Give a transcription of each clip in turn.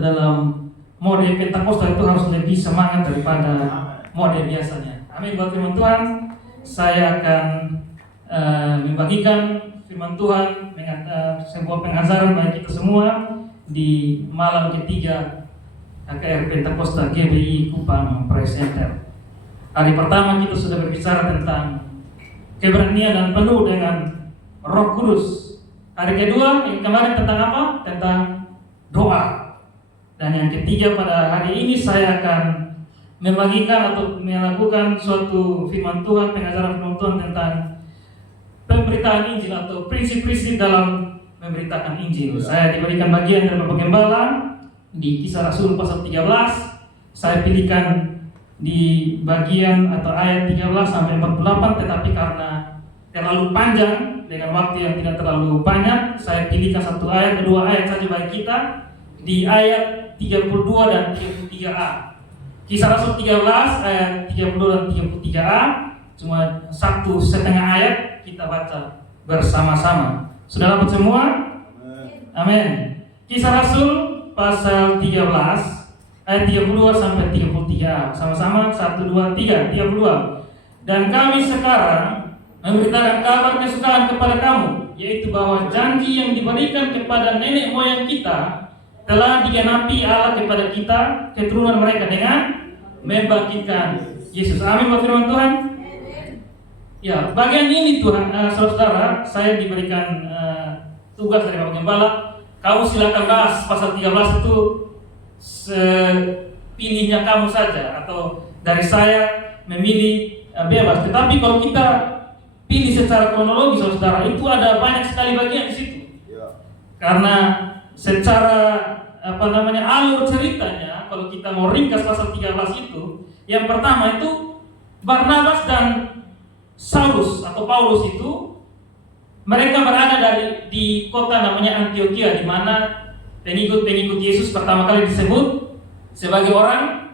dalam mode Pentakosta itu harus lebih semangat daripada mode biasanya. Amin. Buat firman Tuhan, saya akan membagikan firman Tuhan, sebuah pengajaran bagi kita semua di malam ketiga KKR Pentakosta GBI Kupang Presenter. Hari pertama kita sudah berbicara tentang keberanian dan penuh dengan Roh Kudus. Hari kedua yang kemarin tentang apa? Tentang doa. Dan yang ketiga pada hari ini saya akan membagikan atau melakukan suatu firman Tuhan, pengajaran firman Tuhan tentang pemberitaan Injil atau prinsip-prinsip dalam memberitakan Injil. Saya diberikan bagian dari Bapak Gembala di Kisah Rasul pasal 13. Saya pilihkan di bagian atau ayat 13 sampai 48, tetapi karena terlalu panjang dengan waktu yang tidak terlalu banyak, saya pilihkan satu ayat, kedua ayat saja bagi kita di ayat 32 dan 33a. Kisah Rasul 13 ayat 32 dan 33a, cuma satu setengah ayat kita baca bersama-sama. Sudah dapat semua? Amin. Kisah Rasul pasal 13 ayat 32 sampai 33. Sama-sama 1 2 3 32. Dan kami sekarang memberitakan kabar kesukaan kepada kamu, yaitu bahwa janji yang diberikan kepada nenek moyang kita telah digenapi Allah kepada kita, keturunan mereka, dengan membangkitkan Yesus. Amin. Buat firman Tuhan. Ya, bagian ini Tuhan, saudara, saya diberikan tugas dari Bapak Gembala. Kamu silakan bahas pasal 13 itu pilihnya kamu saja, atau dari saya memilih bebas. Tetapi kalau kita pilih secara kronologis, saudara, itu ada banyak sekali bagian di situ. Karena secara alur ceritanya, kalau kita mau ringkas pasal 13 itu, yang pertama itu Barnabas dan Saulus atau Paulus itu mereka berada di kota namanya Antioquia, di mana pengikut-pengikut Yesus pertama kali disebut sebagai orang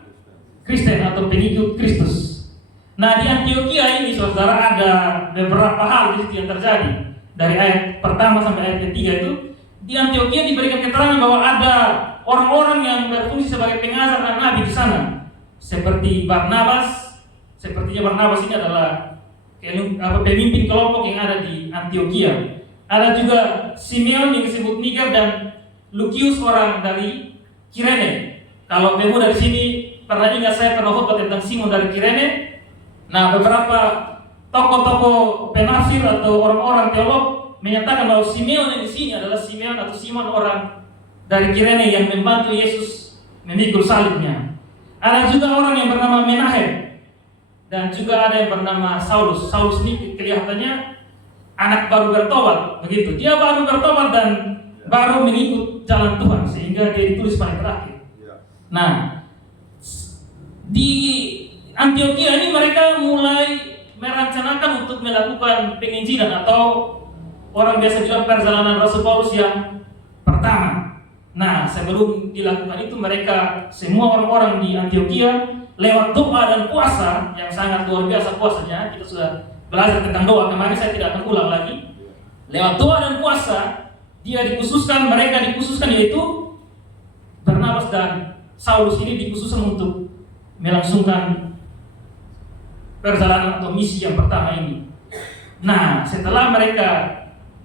Kristen atau pengikut Kristus. Nah, di Antioquia ini, saudara, ada beberapa hal di situ yang terjadi. Dari ayat pertama sampai ayat ketiga itu, di Antioquia diberikan keterangan bahwa ada orang-orang yang berfungsi sebagai pengajar dan nabi di sana. Seperti Barnabas, sepertinya Barnabas ini adalah pemimpin kelompok yang ada di Antioquia. Ada juga Simeon yang disebut Niger dan Lukius, orang dari Kirene. Kalau pemuda di sini pernah ingat, saya pernah khotbah tentang Simon dari Kirene. Nah, beberapa tokoh-tokoh penafsir atau orang-orang teolog menyatakan bahwa Simeon yang di sini adalah Simeon atau Simon, orang dari Kirene yang membantu Yesus memikul salibnya. Ada juga orang yang bernama Menahem, dan juga ada yang bernama Saulus. Saulus ini kelihatannya anak baru bertobat, begitu. Dia baru bertobat dan baru mengikut jalan Tuhan, sehingga dia ditulis paling terakhir. Nah, di Antioquia ini mereka mulai merencanakan untuk melakukan penginjilan, atau orang biasa bilang perjalanan Rasul Paulus yang pertama. Nah, sebelum dilakukan itu, mereka semua orang-orang di Antioquia lewat doa dan puasa yang sangat luar biasa puasanya. Kita sudah belajar tentang doa kemarin, saya tidak akan ulang lagi. Lewat doa dan puasa, mereka dikhususkan, yaitu Barnabas dan Saulus ini dikhususkan untuk melangsungkan perjalanan atau misi yang pertama ini. Nah, setelah mereka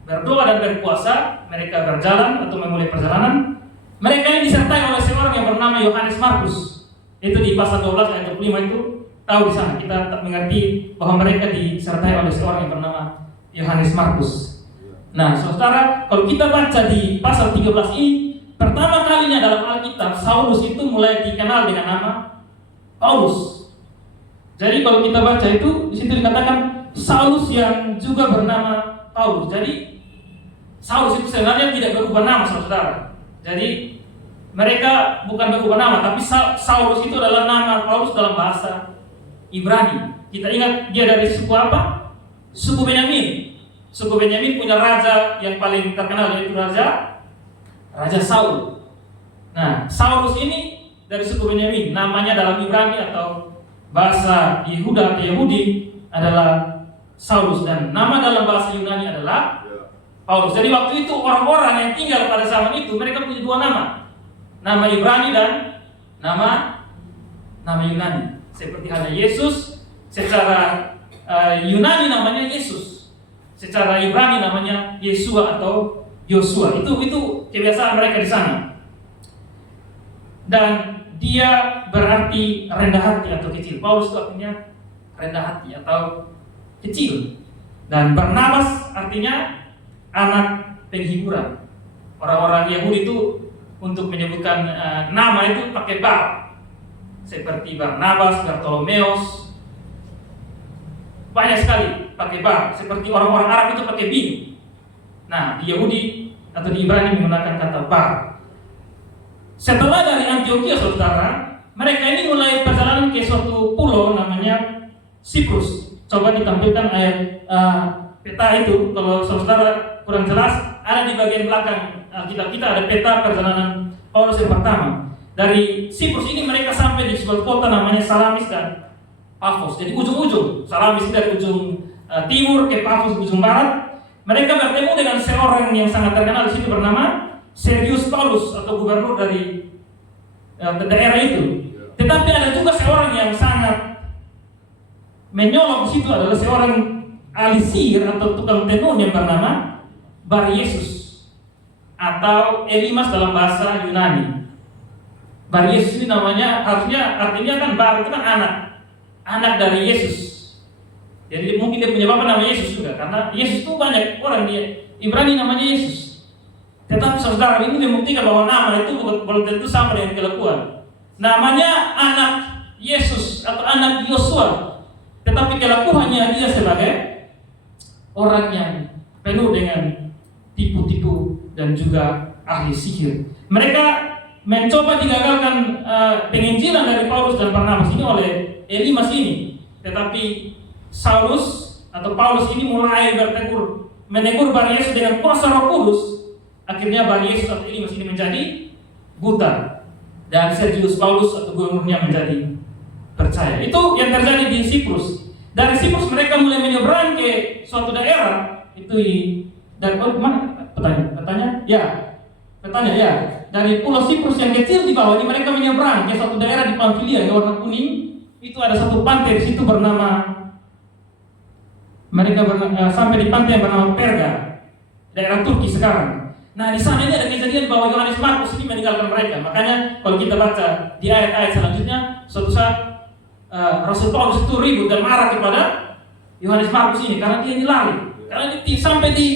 berdoa dan berpuasa, mereka berjalan atau memulai perjalanan. Mereka ini disertai oleh seorang yang bernama Yohanes Markus. Itu di pasal 12 ayat 25 itu tahu di sana. Kita mengerti bahwa mereka disertai oleh seorang yang bernama Yohanes Markus. Nah, saudara, kalau kita baca di pasal 13 ini, pertama kalinya dalam Alkitab Saulus itu mulai dikenal dengan nama Paulus. Jadi kalau kita baca itu, di situ dikatakan Saulus yang juga bernama Paulus. Jadi Saulus itu sebenarnya tidak berubah nama, saudara. Jadi mereka bukan berubah nama, tapi Saulus itu adalah nama Paulus dalam bahasa Ibrani. Kita ingat dia dari suku apa? Suku Benyamin. Suku Benyamin punya raja yang paling terkenal, yaitu Raja Saul. Nah, Saulus ini dari suku Benyamin. Namanya dalam Ibrani atau bahasa Yehuda atau Yahudi adalah Saulus, dan nama dalam bahasa Yunani adalah Paulus. Jadi waktu itu orang-orang yang tinggal pada zaman itu, mereka punya dua nama. nama Ibrani dan nama Yunani. Seperti halnya Yesus, secara Yunani namanya Yesus, secara Ibrani namanya Yesua atau Yosua. Itu kebiasaan mereka di sana. Dan dia berarti rendah hati atau kecil. Paulus itu artinya rendah hati atau kecil. Dan Barnabas artinya anak penghiburan. Orang-orang Yahudi itu untuk menyebutkan nama itu pakai bar, seperti Barnabas, Bartolomeus, banyak sekali pakai bar. Seperti orang-orang Arab itu pakai bin. Nah, di Yahudi atau di Ibrani menggunakan kata bar. Setelah dari Antioquia, saudara, mereka ini mulai perjalanan ke suatu pulau namanya Siprus. Coba ditampilkan ayat peta itu. Kalau saudara kurang jelas, ada di bagian belakang kita ada peta perjalanan Paulus yang pertama. Dari Siprus ini mereka sampai di sebuah kota namanya Salamis dan Pafos. Jadi ujung-ujung, Salamis dari ujung timur ke Pafos ujung barat. Mereka bertemu dengan seorang yang sangat terkenal di situ bernama Sergius Paulus atau gubernur dari daerah itu. Tetapi ada juga seorang yang sangat menyolok di situ, adalah seorang ahli sihir atau tukang tenun yang bernama Bar Yesus atau Elimas dalam bahasa Yunani. Bar Yesus ini namanya artinya kan Bar itu kan anak dari Yesus. Jadi mungkin dia punya bapak namanya Yesus juga, karena Yesus itu banyak orang di Ibrani namanya Yesus. Tetapi saudara, ini membuktikan bahwa nama itu belum tentu sama dengan kelakuan. Namanya anak Yesus atau anak Yosua, tetapi kelakuannya dia sebagai orang yang penuh dengan tipu-tipu dan juga ahli sihir. Mereka mencoba digagalkan penginjilan dari Paulus dan Barnabas ini oleh Elimas ini. Tetapi Saulus atau Paulus ini mulai menegur Bar Yesus dengan kuasa Roh Kudus. Akhirnya Bar Yesus atau Elimas ini menjadi buta, dan Sergius Paulus atau gubernurnya menjadi percaya. Itu yang terjadi di Siprus. Dari Siprus mereka mulai menyeberang ke suatu daerah itu dari mana? Petanya ya. Dari pulau Siprus yang kecil di bawah ini mereka menyeberang ke suatu daerah di Pamfilia yang warna kuning. Itu ada satu pantai di situ bernama sampai di pantai yang bernama Perga, daerah Turki sekarang. Nah, di sana ini ada kejadian bahwa Yohanes Markus ini meninggalkan mereka. Makanya kalau kita baca di ayat-ayat selanjutnya, suatu saat Rasul Paulus itu ribut dan marah kepada Yohanes Markus ini karena dia ini lari. Karena sampai di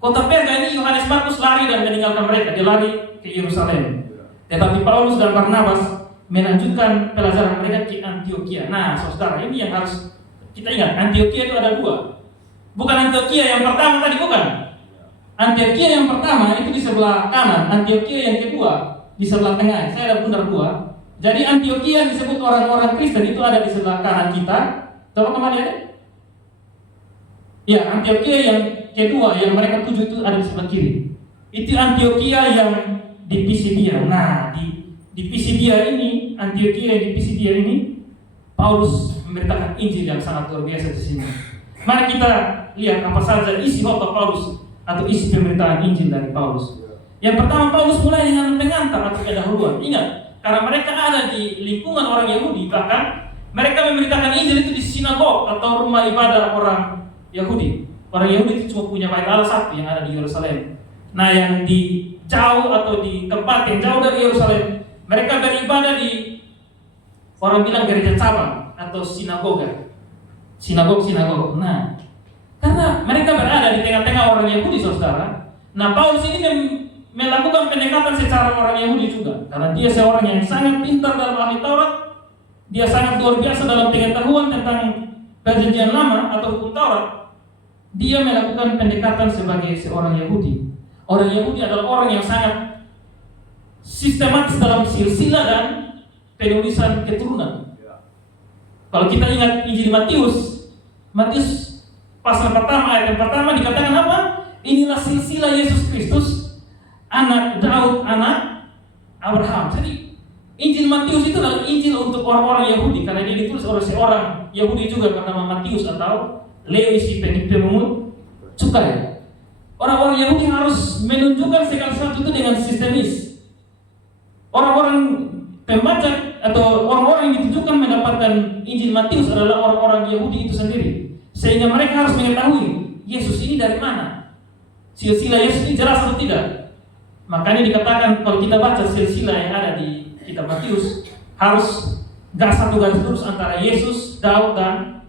kota Perga ini Yohanes Markus lari dan meninggalkan mereka. Dia lari ke Yerusalem. Tetapi Paulus dan Barnabas melanjutkan pelajaran mereka ke Antioquia. Nah, saudara, ini yang harus kita ingat. Antioquia itu ada dua. Bukan Antioquia yang pertama tadi, bukan. Antioquia yang pertama itu di sebelah kanan, Antioquia yang kedua di sebelah tengah. Saya ada bundar dua. Jadi Antioquia disebut orang-orang Kristen itu ada di sebelah kanan kita. Coba kembali lihat. Ya, Antioquia yang kedua yang mereka tuju itu ada di sebelah kiri. Itu Antioquia yang di Pisidia. Nah, di Pisidia ini, Antioquia yang di Pisidia ini, Paulus memberitakan Injil yang sangat luar biasa di sini. Mari kita lihat apa saja isi khotbah Paulus atau isi pemberitaan Injil dari Paulus. Yang pertama, Paulus mulai dengan mengantar atau kedahuluan. Ingat, karena mereka ada di lingkungan orang Yahudi, bahkan mereka memberitakan Injil itu di sinagog atau rumah ibadah orang Yahudi. Orang Yahudi itu cuma punya bait Allah satu yang ada di Yerusalem. Nah, yang di jauh atau di tempat yang jauh dari Yerusalem, mereka beribadah di orang bilang gereja cabang atau sinagoga. Sinagog. Nah, karena mereka berada di tengah-tengah orang Yahudi, saudara. Nah, Paulus ini melakukan pendekatan secara orang Yahudi juga, karena dia seorang yang sangat pintar dalam ahli Taurat. Dia sangat luar biasa dalam pengetahuan tentang perjanjian lama atau hukum Taurat. Dia melakukan pendekatan sebagai seorang Yahudi. Orang Yahudi adalah orang yang sangat sistematis dalam silsilah dan penulisan keturunan. Kalau kita ingat Injil Matius pasal pertama, ayat yang pertama dikatakan apa? Inilah silsilah Yesus Kristus, anak Daud, anak Abraham. Jadi Injil Matius itu adalah Injil untuk orang-orang Yahudi, karena dia ditulis oleh seorang Yahudi juga bernama Matius atau Lewi si pemungut cukai. Orang-orang Yahudi harus menunjukkan segala sesuatu itu dengan sistemis. Orang-orang pembaca atau orang-orang yang ditujukan mendapatkan Injil Matius adalah orang-orang Yahudi itu sendiri. Sehingga mereka harus mengetahui Yesus ini dari mana. Silsilah Yesus ini jelas atau tidak. Makanya dikatakan kalau kita baca silsilah yang ada di kitab Matius, harus satu garis lurus antara Yesus, Daud, dan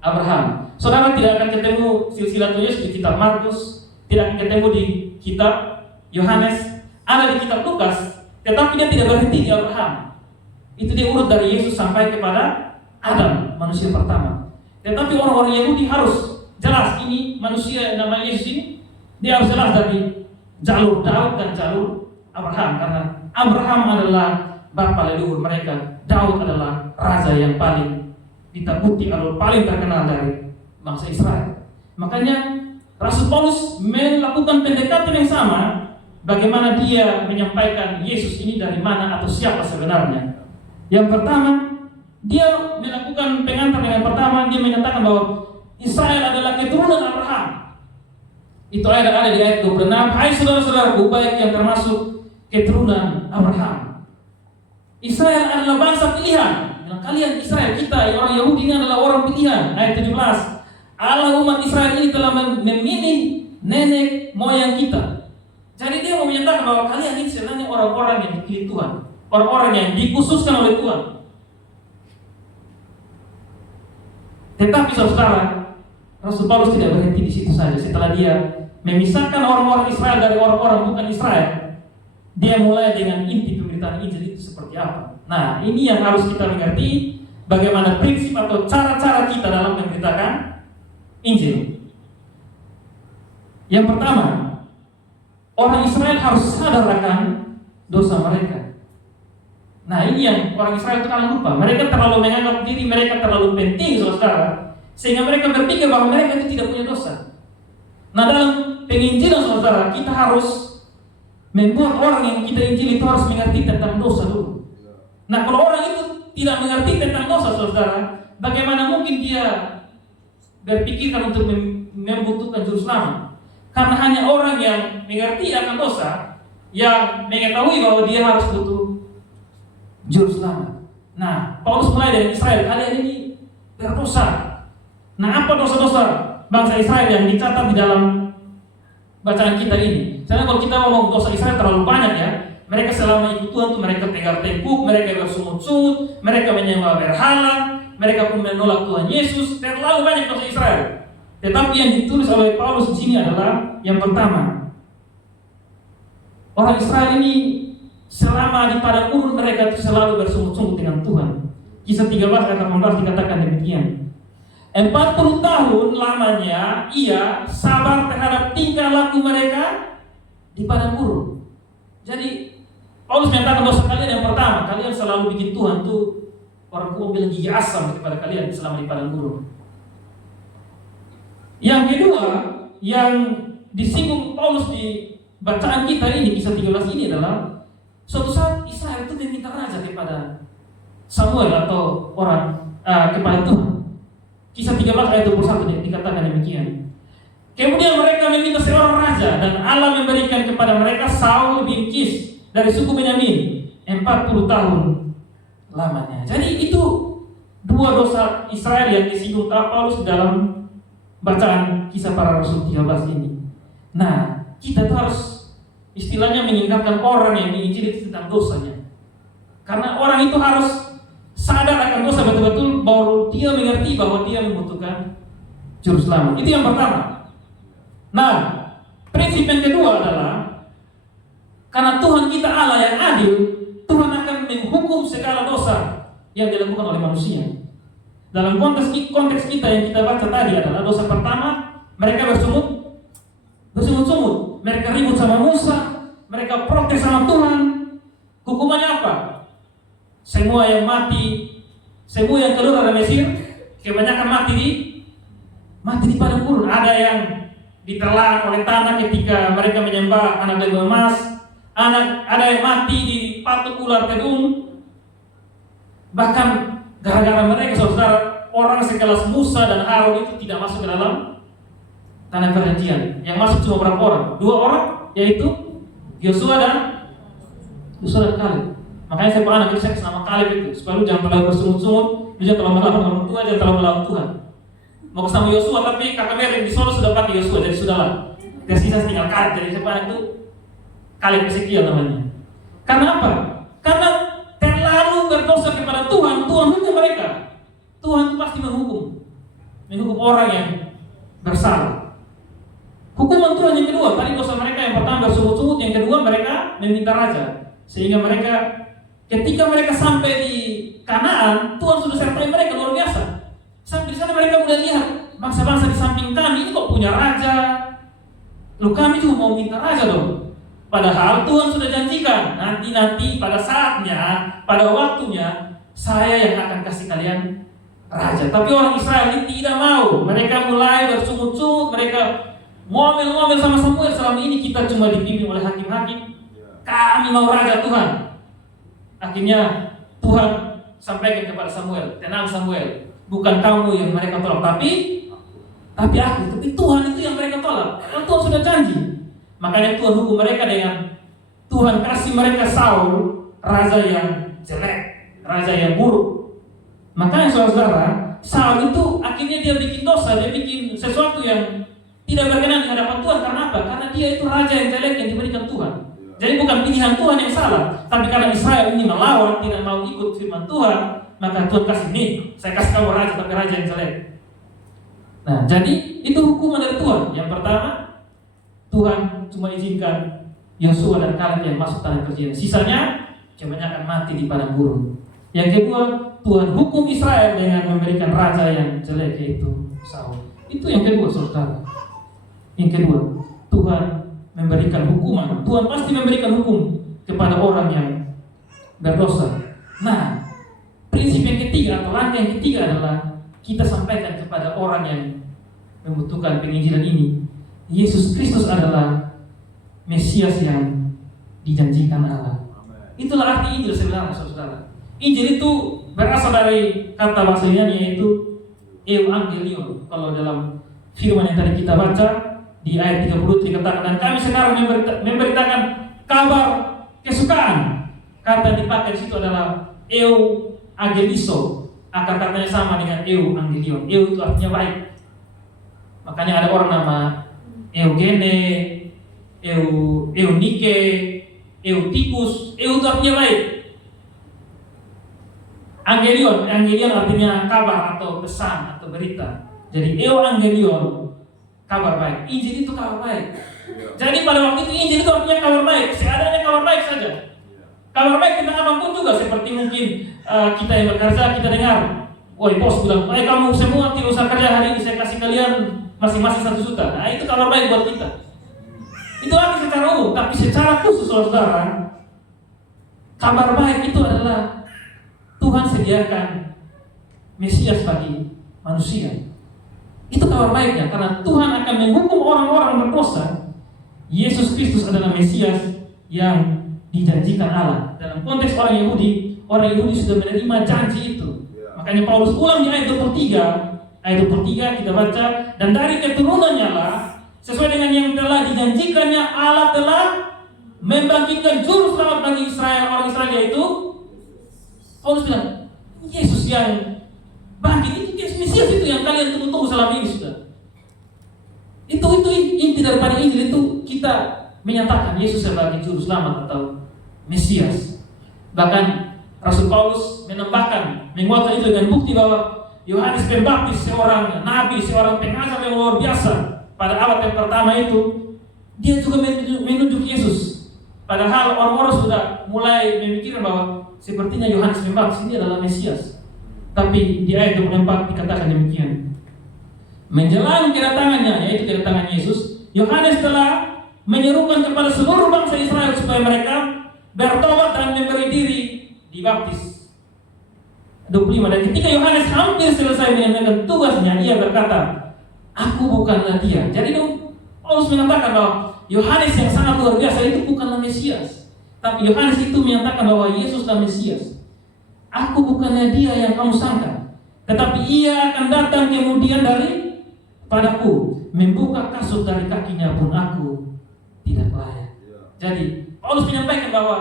Abraham. Saudara tidak akan ketemu silsilah Yesus di kitab Markus, tidak akan ketemu di kitab Yohanes, ada di kitab Lukas, tetapi dia tidak berhenti di Abraham. Itu dia urut dari Yesus sampai kepada Adam, manusia pertama. Tetapi orang-orang Yahudi harus jelas ini manusia yang namanya Yesus ini, dia harus jelas dari jalur Daud dan jalur Abraham, karena Abraham adalah bapa leluhur mereka. Daud adalah raja yang paling ditakuti atau paling terkenal dari bangsa Israel. Makanya Rasul Paulus melakukan pendekatan yang sama, bagaimana dia menyampaikan Yesus ini dari mana atau siapa sebenarnya. Yang pertama, dia melakukan pengantar yang pertama, dia menyatakan bahwa Israel adalah keturunan Abraham. Itu ada di ayat 26. Hai saudara-saudaraku baik yang termasuk keturunan Abraham. Israel adalah bangsa pilihan. Nah, kalian Israel, kita orang Yahudi ini adalah orang pilihan. Ayat 17. Allah umat Israel ini telah memilih nenek moyang kita. Jadi dia mau menyatakan bahwa kalian ini sebenarnya orang-orang yang dipilih Tuhan, orang-orang yang dikhususkan oleh Tuhan. Tetapi saudara, Rasul Paulus tidak berhenti di situ saja. Setelah dia memisahkan orang-orang Israel dari orang-orang bukan Israel, dia mulai dengan inti pemberitaan Injil itu seperti apa. Nah, ini yang harus kita mengerti, bagaimana prinsip atau cara-cara kita dalam memberitakan Injil. Yang pertama, orang Israel harus sadar akan dosa mereka. Nah, ini yang orang Israel itu kadang lupa. Mereka terlalu menganggap diri mereka terlalu penting, saudara, sehingga mereka berpikir bahwa mereka itu tidak punya dosa. Nah, dalam penginjilan, saudara, kita harus membuat orang yang kita injil itu harus mengerti tentang dosa dulu. Nah, kalau orang itu tidak mengerti tentang dosa, saudara, bagaimana mungkin dia berpikirkan untuk membutuhkan juru selamat? Karena hanya orang yang mengerti akan dosa, yang mengetahui bahwa dia harus butuh juru selamat. Nah, Paulus mulai dari Israel. Kalian ini berdosa. Nah, apa dosa-dosa bangsa Israel yang dicatat di dalam bacaan kita ini? Karena kalau kita ngomong dosa Israel terlalu banyak ya. Mereka selama ikut Tuhan tuh mereka tegar tengkuk, mereka bersungut-sungut, mereka menyembah berhala, mereka pun menolak Tuhan Yesus. Terlalu banyak dosa Israel. Tetapi yang ditulis oleh Paulus di sini adalah yang pertama, orang Israel ini selama di padang gurun mereka itu selalu bersungut-sungut dengan Tuhan. Kisah 13 ayat 18 dikatakan demikian. 40 tahun lamanya ia sabar terhadap tingkah laku mereka di padang gurun. Jadi Paulus menyatakan dosa kalian yang pertama, kalian selalu bikin Tuhan tuh orang tua bilang gigi asam kepada kalian selama di padang gurun. Yang kedua, yang disinggung Paulus di bacaan kita ini, kisah 13 ini adalah suatu saat Israel itu meminta raja kepada Samuel atau orang kepada Tuhan. Kisah 13 ayat 21 dikatakan demikian. Kemudian mereka meminta seorang raja dan Allah memberikan kepada mereka Saul bin Kis dari suku Benyamin 40 tahun lamanya. Jadi itu dua dosa Israel yang disinggung Paulus dalam bacaan kisah para rasul 13 ini. Nah, kita tuh harus istilahnya mengingatkan orang yang diinjili tentang dosanya. Karena orang itu harus sadar akan dosa betul-betul, baru dia mengerti bahwa dia membutuhkan juru selamat. Itu yang pertama. Nah, prinsip yang kedua adalah karena Tuhan kita Allah yang adil, Tuhan akan menghukum segala dosa yang dilakukan oleh manusia. Dalam konteks kita yang kita baca tadi adalah dosa pertama, mereka bersungut-sungut, mereka ribut sama Musa, mereka protes sama Tuhan. Hukumannya apa? Semua yang mati, semua yang keluar dari Mesir, kebanyakan mati di padang gurun. Ada yang ditelan oleh tanah ketika mereka menyembah anak domba emas. Ada yang mati di patok ular tedung. Bahkan gara-gara mereka, saudara, orang sekelas Musa dan Harun itu tidak masuk ke dalam tanah perjanjian. Yang masuk cuma berapa orang? 2 orang, yaitu Yosua dan Kaleb. Makanya saya anak saya sama Kaleb itu, supaya lu jangan terlalu bersungut-sungut, lu jangan terlalu melawan orang tua, jangan terlalu melawan Tuhan. Mau sama Yosua tapi kakak mereka di Solo sudah pakai Yosua, jadi sudahlah. Tersisa tinggal Kaleb, jadi saya anak itu Kaleb Ezekiel namanya. Karena apa? Karena terlalu berdosa kepada Tuhan, Tuhan hukum mereka. Tuhan itu pasti menghukum orang yang bersalah. Hukuman Tuhan yang kedua, tadi dosa mereka yang pertama bersungut-sungut, yang kedua mereka meminta raja. Sehingga mereka, ketika mereka sampai di Kanaan, Tuhan sudah sertai mereka luar biasa. Sampai di sana mereka mulai lihat bangsa-bangsa di samping kami ini kok punya raja. Lalu kami juga mau minta raja dong. Padahal Tuhan sudah janjikan nanti pada saatnya, pada waktunya saya yang akan kasih kalian raja. Tapi orang Israel ini tidak mau. Mereka mulai bersungut-sungut, mereka ngomel-ngomel sama Samuel. Selama ini kita cuma dipimpin oleh hakim-hakim. Kami mau raja Tuhan. Akhirnya Tuhan sampaikan kepada Samuel, tenang Samuel, bukan kamu yang mereka tolak, tapi aku. Tapi Tuhan itu yang mereka tolak. Karena Tuhan sudah janji. Makanya Tuhan hukum mereka dengan Tuhan kasih mereka Saul, raja yang jelek, raja yang buruk. Makanya saudara, Saul itu akhirnya dia bikin dosa, dia bikin sesuatu yang tidak berkenan di hadapan Tuhan. Karena apa? Karena dia itu raja yang jelek yang diberikan Tuhan. Jadi bukan pilihan Tuhan yang salah, tapi karena Israel ini melawan, tidak mau ikut firman Tuhan, maka Tuhan kasih nih, saya kasih kamu raja, tapi raja yang jelek. Nah, jadi itu hukuman dari Tuhan. Yang pertama, Tuhan cuma izinkan Yosua dan Kaleb yang masuk tanah perjanjian. Sisanya kebanyakan mati di padang gurun. Yang kedua, Tuhan hukum Israel dengan memberikan raja yang jelek, yaitu Saul. Itu yang kedua, saudara. Yang kedua, Tuhan memberikan hukuman. Tuhan pasti memberikan hukum kepada orang yang berdosa. Nah, prinsip yang ketiga atau langkah yang ketiga adalah kita sampaikan kepada orang yang membutuhkan penginjilan ini, Yesus Kristus adalah Mesias yang dijanjikan Allah. Itulah arti Injil sebenarnya, saudara. Injil itu berasal dari kata bahasa Yunani yaitu Evangelion. Kalau dalam firman yang tadi kita baca di ayat 30 dikatakan, dan kami sekarang memberitakan kabar kesukaan. Kata yang dipakai di situ adalah Euangeliso. Akar katanya sama dengan Evangelion. Eu itu artinya baik. Makanya ada orang nama Eugene, Eunike, Eutikus. Eu itu artinya baik. Angelion artinya kabar atau pesan atau berita. Jadi Evangelion, kabar baik. Injil itu kabar baik. Jadi pada waktu itu Injil itu artinya kabar baik. Seadanya kabar baik saja. Kabar baik tentang apapun juga. Seperti mungkin kita yang bekerja, kita dengar, woi bos bilang, kamu semua tidak usah kerja hari ini, saya kasih kalian masing-masing 1 juta. Nah itu kabar baik buat kita. Itu arti secara umum. Tapi secara khusus saudara, kabar baik itu adalah Tuhan sediakan Mesias bagi manusia. Itu kabar baiknya, karena Tuhan akan menghukum orang-orang berdosa. Yesus Kristus adalah Mesias yang dijanjikan Allah. Dalam konteks orang Yahudi sudah menerima janji itu. Makanya Paulus ulang di ayat 23 kita baca, dan dari keturunannya lah, sesuai dengan yang telah dijanjikannya, Allah telah membangkitkan juru selamat bagi Israel, orang Israel, yaitu Paulus bilang, Yesus yang bangkit itu, Yesus Mesias itu yang kalian tunggu-tunggu selama ini sudah. Itu inti daripada Injil itu, kita menyatakan Yesus sebagai juru selamat atau Mesias. Bahkan Rasul Paulus menambahkan, menguatkan itu dengan bukti bahwa Yohanes Pembaptis, seorang nabi, seorang pengajar yang luar biasa pada abad yang pertama itu, dia juga menunjuk Yesus. Padahal orang-orang sudah mulai memikirkan bahwa sepertinya Yohanes Pembaptis ini adalah Mesias. Tapi di ayat 24 dikatakan demikian. Menjelang kedatangannya, yaitu kedatangan Yesus, Yohanes telah menyerukan kepada seluruh bangsa Israel supaya mereka bertobat dan memberi diri dibaptis. 25. Dan ketika Yohanes hampir selesai menunaikan tugasnya, dia berkata, aku bukanlah dia. Jadi Paulus mengatakan bahwa Yohanes yang sangat luar biasa itu bukanlah Mesias, tapi Yohanes itu menyatakan bahwa Yesuslah Mesias. Aku bukanlah dia yang kamu sangka, tetapi ia akan datang kemudian dari padaku, membuka kasut dari kakinya pun aku tidak layak. Jadi Paulus menyampaikan bahwa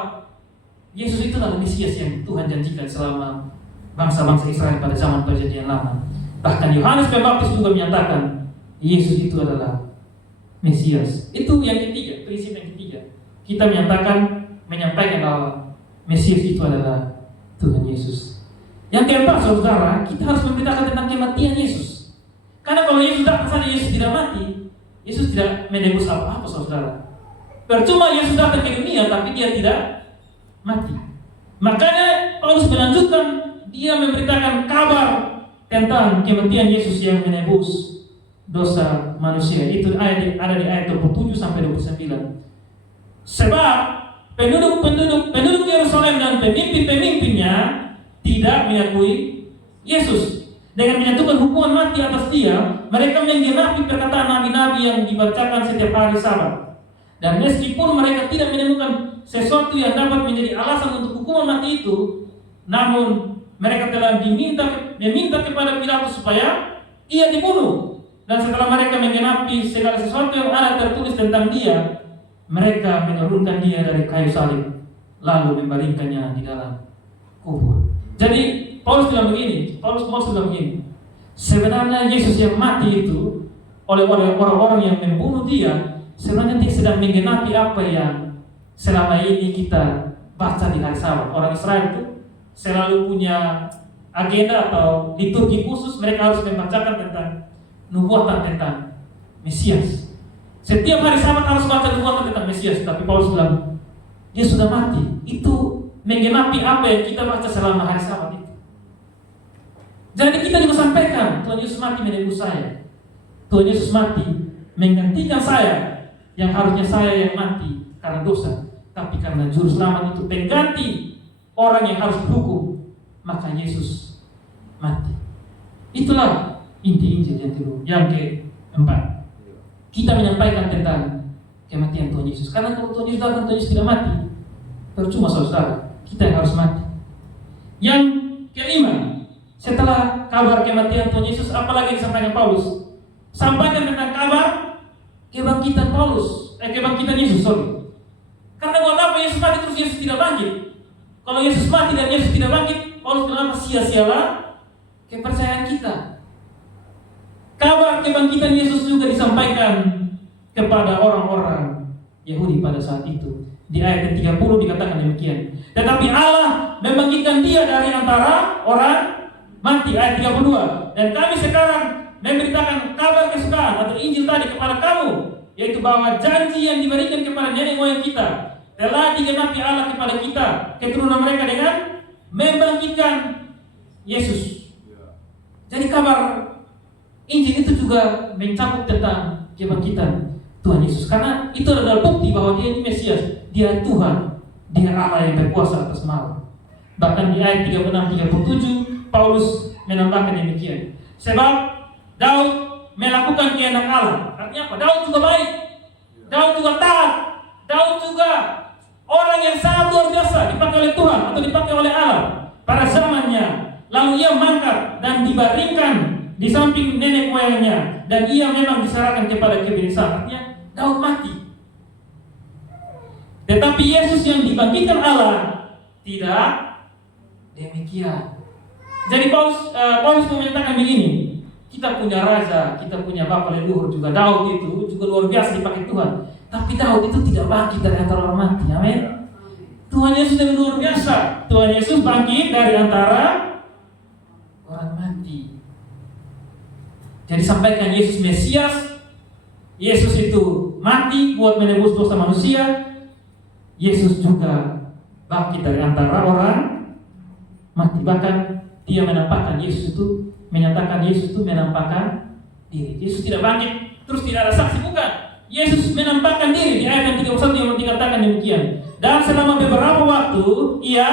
Yesus itu adalah Mesias yang Tuhan janjikan selama bangsa-bangsa Israel pada zaman Perjanjian Lama. Bahkan Yohanes Pembaptis juga menyatakan Yesus itu adalah Mesias. Itu yang ketiga, prinsip yang ketiga. Kita menyampaikan bahwa Mesias itu adalah Tuhan Yesus. Yang keempat, saudara, kita harus memberitakan tentang kematian Yesus. Karena kalau Yesus datang sana, Yesus tidak mati, Yesus tidak menebus apa-apa, saudara. Percuma Yesus datang ke dunia, tapi dia tidak mati. Makanya Paulus melanjutkan, dia memberitakan kabar tentang kematian Yesus yang menebus dosa manusia. Itu ada di ayat 27 sampai 29. Sebab penduduk Yerusalem dan pemimpin-pemimpinnya tidak mengakui Yesus. Dengan menyatukan hukuman mati atas dia, mereka menggenapi perkataan nabi-nabi yang dibacakan setiap hari Sabat. Dan meskipun mereka tidak menemukan sesuatu yang dapat menjadi alasan untuk hukuman mati itu, namun mereka telah meminta kepada Pilatus supaya ia dibunuh. Dan setelah mereka menggenapi segala sesuatu yang ada tertulis tentang dia, mereka menurunkan dia dari kayu salib, lalu membaringkannya di dalam kubur. Jadi Paulus bilang begini, sebenarnya Yesus yang mati itu oleh orang-orang yang membunuh dia, sebenarnya dia sedang menggenapi apa yang selama ini kita baca di hari Sabat. Orang Israel itu selalu punya agenda atau liturgi khusus, mereka harus membacakan tentang nubuatan tentang Mesias. Setiap hari Sabat harus baca nubuatan tentang Mesias. Tapi Paulus bilang, dia sudah mati. Itu menggenapi apa yang kita baca selama hari Sabat itu. Jadi kita juga sampaikan, Tuhan Yesus mati menebus saya. Tuhan Yesus mati menggantikan saya, yang harusnya saya yang mati karena dosa. Tapi karena juru selamat itu pengganti orang yang harus dihukum, maka Yesus mati. Itulah inti Injil yang keempat. Kita menyampaikan tentang kematian Tuhan Yesus. Karena kalau Tuhan Yesus datang, Tuhan Yesus tidak mati, percuma saudara, kita yang harus mati. Yang kelima, setelah kabar kematian Tuhan Yesus, apalagi disampaikan Paulus? Sampaikan tentang kabar kebangkitan kebangkitan Yesus. Karena buat apa Yesus mati terus Yesus tidak bangkit? Kalau Yesus mati dan Yesus tidak bangkit, Paulus bilang apa? Sia-sialah kepercayaan kita. Kabar kebangkitan Yesus juga disampaikan kepada orang-orang Yahudi pada saat itu. Di ayat 30 dikatakan demikian. Tetapi Allah membangkitkan dia dari antara orang mati. Ayat 32. Dan kami sekarang memberitakan kabar kesukaan atau Injil tadi kepada kamu, yaitu bahwa janji yang diberikan kepada nenek moyang kita telah digenapi Allah kepada kita, keturunan mereka, dengan membangkitkan Yesus. Jadi kabar Injil itu juga mencakup tentang kebangkitan Tuhan Yesus. Karena itu adalah bukti bahwa dia ini Mesias, dia Tuhan, dia Allah yang berkuasa atas maut. Bahkan di ayat 36-37 Paulus menambahkan demikian. Sebab Daud melakukan kehendak Allah. Artinya apa? Daud juga baik, Daud juga taat, Daud juga orang yang sangat luar biasa, dipakai oleh Tuhan atau dipakai oleh Allah pada zamannya. Lalu ia mangkat dan dibaringkan di samping nenek moyangnya, dan ia memang diserahkan kepada kebinasaan. Artinya Daud mati. Tetapi Yesus yang dibangkitkan Allah tidak demikian. Jadi Paulus menyatakan begini, kita punya raja, kita punya bapak leluhur juga, Daud itu juga luar biasa dipakai Tuhan. Tapi Daud itu tidak bangkit dari antara orang mati. Amin. Tuhan Yesus yang luar biasa. Tuhan Yesus bangkit dari antara orang mati. Jadi sampaikan Yesus Mesias, Yesus itu mati buat menebus dosa manusia. Yesus juga bangkit dari antara orang mati. Bahkan dia menampakkan Yesus itu, menyatakan Yesus itu menampakkan diri. Yesus tidak bangkit terus tidak ada saksi, bukan. Yesus menampakkan diri. Di ayat yang 31 yang dikatakan demikian. Dan selama beberapa waktu ia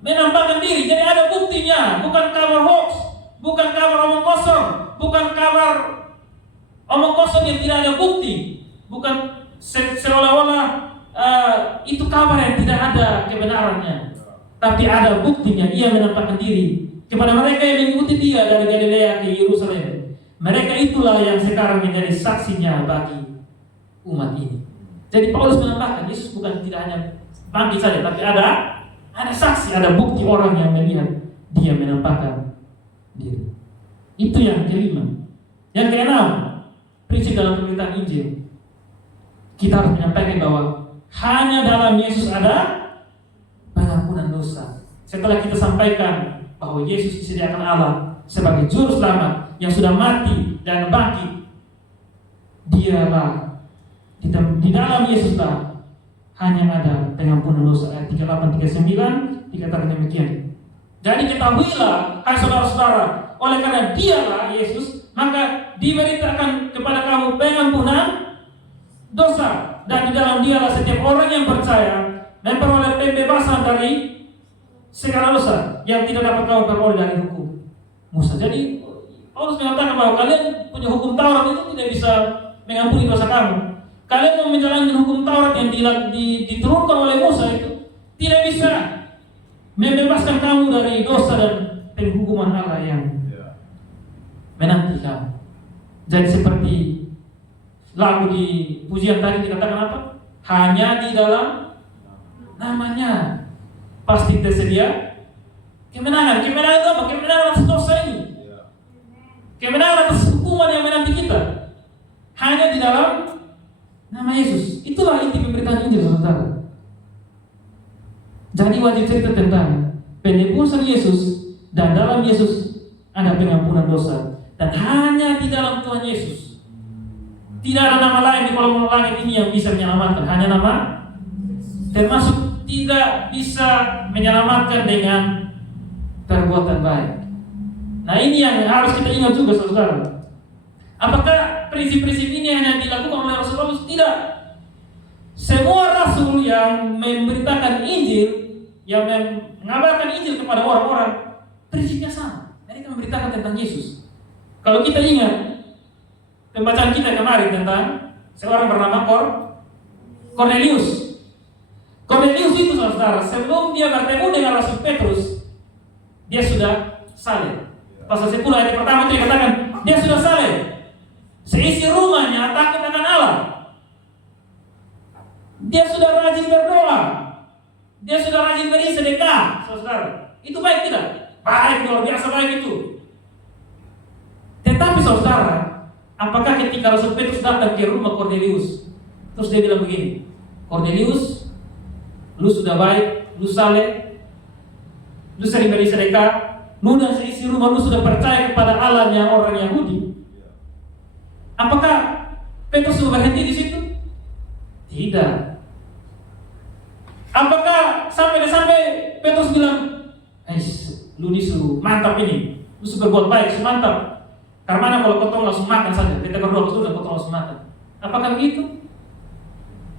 menampakkan diri. Jadi ada buktinya, bukan kabar hoax, bukan kabar omong kosong, bukan kabar omong kosong yang tidak ada bukti, bukan seolah-olah itu kabar yang tidak ada kebenarannya. Tapi ada buktinya, ia menampakkan diri kepada mereka yang mengikuti dia dari Galilea ke Yerusalem. Mereka itulah yang sekarang menjadi saksinya bagi umat ini. Jadi Paulus menampakkan Yesus bukan tidak hanya bangkit saja, tapi ada saksi, ada bukti orang yang melihat dia menampakkan diri. Itu yang kelima. Yang keenam, prinsip dalam pemberitaan Injil. Kita harus menyampaikan bahwa hanya dalam Yesus ada pengampunan dosa. Setelah kita sampaikan bahwa Yesus disediakan Allah sebagai juru selamat yang sudah mati dan bangkit, dialah di dalam Yesuslah hanya ada pengampunan dosa. Ayat 38-39 dikatakan demikian. Jadi ketahuilah, hai saudara-saudara, oleh karena dialah Yesus, maka diberitakan kepada kamu pengampunan dosa, dan di dalam dialah setiap orang yang percaya memperoleh pembebasan dari segala dosa yang tidak dapat kamu peroleh dari hukum Musa. Jadi Paulus mengatakan bahwa kalian punya hukum Taurat itu tidak bisa mengampuni dosa kamu. Kalian mau menjalankan hukum Taurat yang diturunkan oleh Musa itu tidak bisa membebaskan kamu dari dosa dan penghukuman Allah yang menanti kamu. Jadi seperti lagu di pujian tadi dikatakan apa? Hanya di dalam namanya pasti tersedia kemenangan. Kemenangan itu apa? Kemenangan atas dosa ini. Kemenangan atas hukuman yang menanti kita. Hanya di dalam nama Yesus. Itulah inti pemberitaan Injil, saudara. Jadi wajib cerita tentang penebusan Yesus, dan dalam Yesus ada pengampunan dosa, dan hanya di dalam Tuhan Yesus. Tidak ada nama lain di kolom langit ini yang bisa menyelamatkan. Hanya nama, termasuk tidak bisa menyelamatkan dengan perbuatan baik. Nah, ini yang harus kita ingat juga, saudara. Apakah prinsip-prinsip ini hanya dilakukan oleh Rasul Paulus? Tidak. Semua rasul yang memberitakan Injil, yang mengabarkan Injil kepada orang-orang, prinsipnya sama. Mereka memberitakan tentang Yesus. Kalau kita ingat pembacaan kita kemarin tentang seorang bernama Cornelius. Cornelius itu, saudara, sebelum dia bertemu dengan Rasul Petrus, dia sudah saleh. Pasal 10 ayat pertama itu dikatakan dia sudah saleh. Seisi rumahnya takut akan Allah. Dia sudah rajin berdoa. Dia sudah rajin beri sedekah, saudara. Itu baik tidak? Baik, luar biasa baik itu. Tetapi saudara, apakah ketika Rasul Petrus datang ke rumah Cornelius, terus dia bilang begini, Cornelius, lu sudah baik, lu saleh, lu sering beri sedekah, lu dan seisi rumah lu sudah percaya kepada Allah yang orang Yahudi. Apakah Petrus sudah berhenti di situ? Tidak. Apakah sampai Petrus bilang, lu disuruh mantap ini, lu sudah berbuat baik, mantap. Karena kalau kau langsung makan saja, kita berdoa sudah kau langsung makan. Apakah begitu?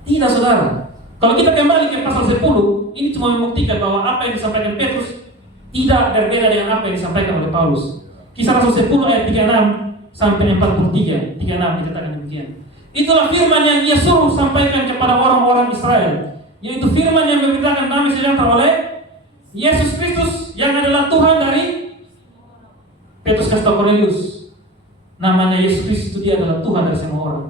Tidak, saudara. Kalau kita kembali ke pasal 10, ini cuma membuktikan bahwa apa yang disampaikan Petrus tidak berbeda dengan apa yang disampaikan oleh Paulus. Kisah Rasul 10 ayat 36 sampai 43, 36 dikatakan demikian. Itulah firman yang ia suruh sampaikan kepada orang-orang Israel, yaitu firman yang memberitakan damai sejahtera oleh Yesus Kristus yang adalah Tuhan dari Petrus kasih tahu Cornelius. Namanya Yesus Kristus itu dia adalah Tuhan dari semua orang.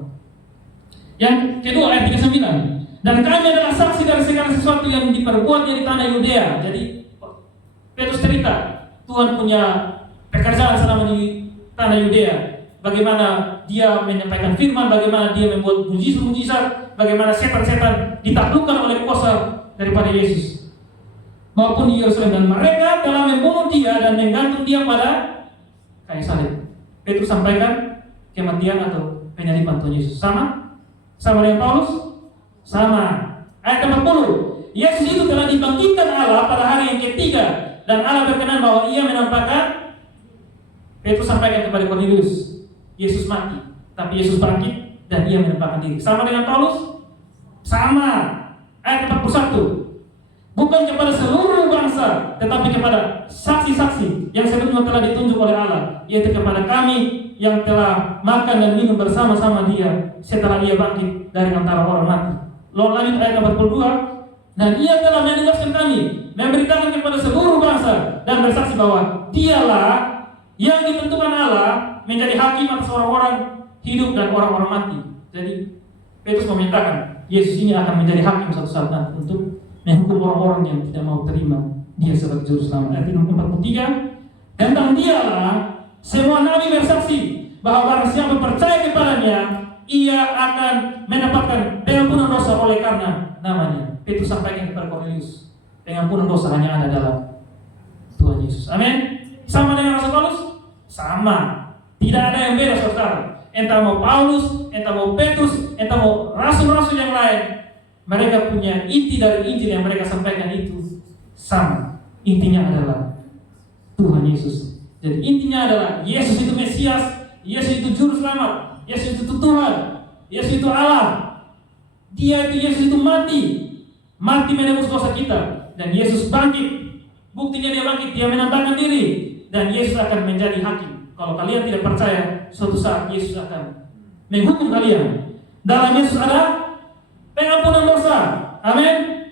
Yang kedua ayat 39. Dan kami adalah saksi dari segala sesuatu yang diperbuatnya di tanah Yudea. Jadi Petrus cerita Tuhan punya pekerjaan selama di tanah Yudea. Bagaimana dia menyampaikan firman, bagaimana dia membuat mujizat, bagaimana setan-setan ditaklukkan oleh kuasa daripada Yesus. Maupun di Yerusalem, dan mereka telah membunuh dia dan menggantung dia pada kayu salib. Petrus sampaikan kematian atau penyaliban Tuhan Yesus. Sama dengan Paulus? Sama. Ayat 40. Yesus itu telah dibangkitkan Allah pada hari yang ketiga, dan Allah berkenan bahwa ia menampakkan. Petrus sampaikan kepada Cornelius, Yesus mati, tapi Yesus bangkit dan ia menampakkan diri. Sama dengan Paulus? Sama. Ayat 41. Bukan kepada seluruh bangsa, tetapi kepada saksi-saksi yang sebelumnya telah ditunjuk oleh Allah, yaitu kepada kami yang telah makan dan minum bersama-sama dia setelah ia bangkit dari antara orang mati. Lanjut ayat 42. Dan ia telah menugaskan kami memberitakan kepada seluruh bangsa dan bersaksi bahwa dialah yang ditentukan Allah menjadi hakim atas orang-orang hidup dan orang-orang mati. Jadi Petrus memintakan Yesus ini akan menjadi hakim suatu saat nanti untuk menghukum orang-orang yang tidak mau terima dia sebagai juru selamat. Ayat 43, tentang dialah semua nabi bersaksi bahwa barang siapa percaya kepadanya, ia akan mendapatkan pengampunan dosa oleh karena namanya. Petrus sampaikan kepada Cornelius, pengampunan dosa hanya ada dalam Tuhan Yesus. Amin. Sama dengan Rasul Paulus? Sama. Tidak ada yang beda, saudara. Entah mau Paulus, entah mau Petrus, entah mau rasul-rasul yang lain, mereka punya inti dari Injil yang mereka sampaikan itu sama. Intinya adalah Tuhan Yesus. Jadi intinya adalah Yesus itu Mesias, Yesus itu Juru Selamat, Yesus itu Tuhan, Yesus itu Allah. Dia itu, Yesus itu mati menebus dosa kita, dan Yesus bangkit. Buktinya dia bangkit, dia menantangkan diri, dan Yesus akan menjadi hakim. Kalau kalian tidak percaya, suatu saat Yesus akan menghukum kalian. Dalam Yesus ada pengampunan dosa. Amin.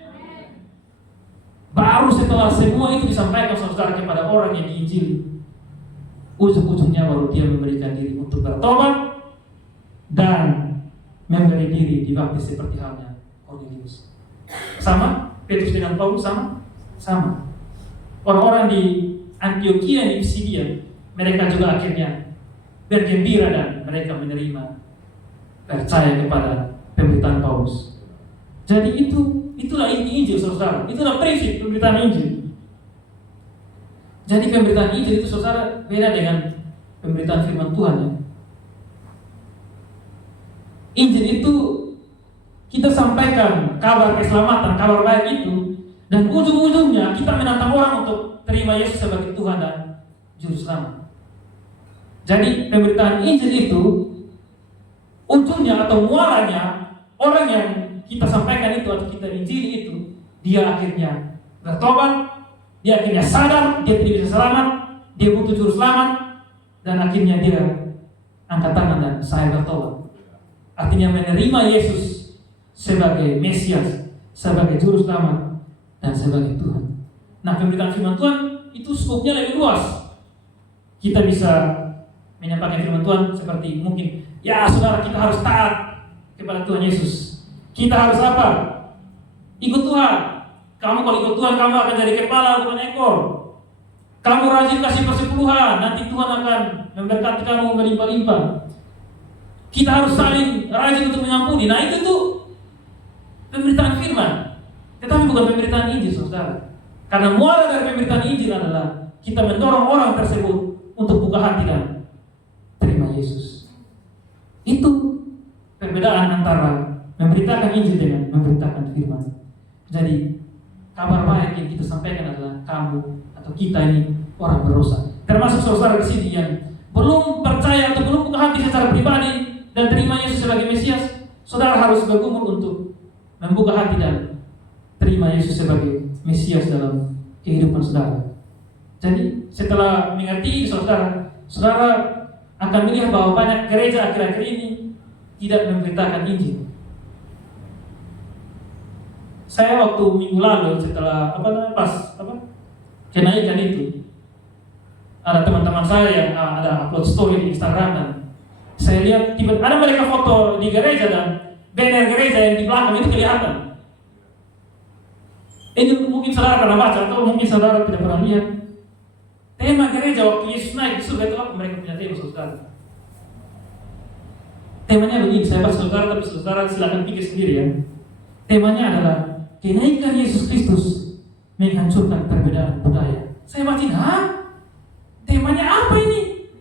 Baru setelah semua itu disampaikan saudara kepada orang yang diinjili, ujung-ujungnya baru dia memberikan diri untuk bertobat dan memberi diri dibaptis seperti halnya Cornelius. Sama? Petrus dengan Paulus sama? Sama. Orang-orang di Antioquia di Pisidia, mereka juga akhirnya bergembira dan mereka menerima, percaya kepada pemberitaan Paulus. Jadi itulah inti Injil, saudara. Itulah prinsip pemberitaan Injil. Jadi pemberitaan Injil itu, saudara, beda dengan pemberitaan firman Tuhan ya. Injil itu kita sampaikan kabar keselamatan, kabar baik itu, dan ujung-ujungnya kita menantang orang untuk terima Yesus sebagai Tuhan dan Juru Selamat. Jadi pemberitaan Injil itu ujungnya atau muaranya, orang yang kita sampaikan itu atau kita injili itu, dia akhirnya bertobat, dia akhirnya sadar dia tidak bisa selamat, dia butuh Juru Selamat, dan akhirnya dia angkat tangan dan saya bertobat. Artinya menerima Yesus sebagai Mesias, sebagai Juru Selamat, dan sebagai Tuhan. Nah, pemberitaan firman Tuhan itu skopnya lebih luas. Kita bisa menyampaikan firman Tuhan seperti mungkin, ya saudara, kita harus taat kepada Tuhan Yesus. Kita harus apa? Ikut Tuhan. Kamu kalau ikut Tuhan, kamu akan jadi kepala bukan ekor. Kamu rajin kasih persepuluhan, nanti Tuhan akan memberkati kamu berlimpah-limpah. Kita harus saling rajin untuk mengampuni. Nah, itu tuh pemberitaan firman, tetapi bukan pemberitaan Injil, saudara. Karena muara dari pemberitaan Injil adalah kita mendorong orang tersebut untuk buka hati dan terima Yesus. Itu perbedaan antara memberitakan Injil dengan memberitakan firman. Jadi kabar baik yang kita sampaikan adalah kamu atau kita ini orang berdosa. Termasuk saudara di sini yang belum percaya atau belum buka hati secara pribadi dan terima Yesus sebagai Mesias, saudara harus bergumul untuk membuka hati dan terima Yesus sebagai Mesias dalam kehidupan saudara. Jadi setelah mengerti saudara akan melihat bahwa banyak gereja akhir-akhir ini tidak memberitakan Injil. Saya waktu minggu lalu setelah kenaikan itu, ada teman-teman saya yang ada upload story di Instagram dan saya lihat ada mereka foto di gereja dan banner gereja yang di belakang itu kelihatan. Ini mungkin saudara pernah baca atau mungkin saudara tidak pernah lihat. Tema gereja waktu Yesus naik di surga itu apa? Mereka punya tema, saudara. Temanya begini, saya bahas saudara, tapi saudara silakan pikir sendiri ya. Temanya adalah kenaikan Yesus Kristus menghancurkan perbedaan budaya. Saya baca, temanya apa ini?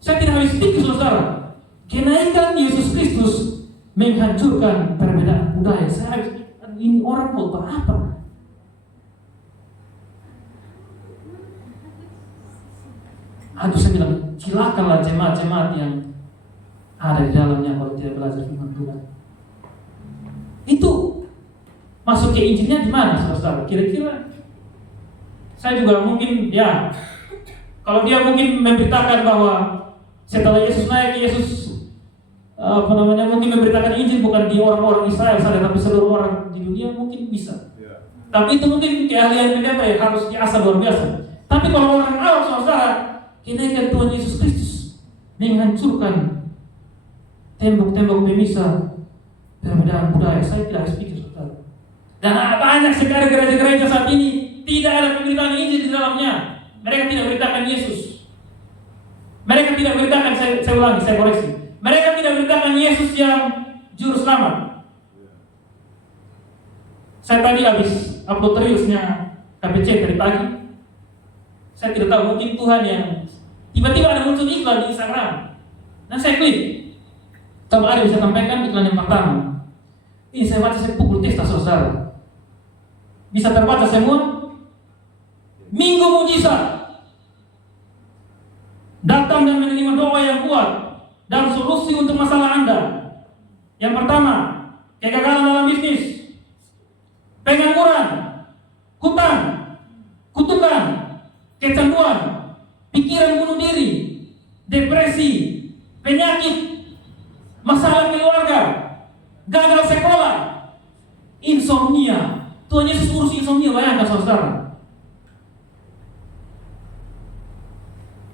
Saya tidak habis pikir, saudara. Kenaikan Yesus Kristus menghancurkan perbedaan budaya. Saya habis pikir, ini orang mau apa? Aduh, saya bilang, cilakalah jemaat-jemaat yang ada di dalamnya kalau tidak belajar firman Tuhan. Itu masuk ke Injilnya di mana, saudara? Kira-kira saya juga mungkin ya, kalau dia mungkin memberitakan bahwa setelah Yesus naik, Yesus mungkin memberitakan Injil bukan di orang-orang Israel saja, tapi seluruh orang di dunia, mungkin bisa. Tapi itu mungkin keahlian pendeta yang harus diasah luar biasa. Tapi kalau orang awam, saudara, kenaikan Tuhan Yesus Kristus menghancurkan tembok-tembok pemisah perbedaan budaya. Saya tidak habis pikir, saudara. Dan banyak sekali gereja-gereja saat ini tidak ada pemberitaan Injil di dalamnya. Mereka tidak beritakan Yesus. Mereka tidak beritakan, saya ulangi, saya koreksi. Mereka tidak beritakan Yesus yang juru selamat. Saya tadi habis upload rilisnya KPC tadi pagi. Saya tidak tahu, mungkin Tuhan yang tiba-tiba ada muncul iklan di Instagram. Dan saya klik. Coba ada bisa sampaikan iklan yang pertama. Ini saya baca, saya pukul testa saudara. Bisa terbaca semua. Minggu mujizat. Datang dan menerima doa yang kuat dan solusi untuk masalah Anda. Yang pertama, kegagalan dalam bisnis, pengangguran, hutang, kutukan, kecanduan, pikiran bunuh diri, depresi, penyakit, masalah keluarga, gagal sekolah, insomnia. Tuhan Yesus urus insomnia, bayangkan saudara.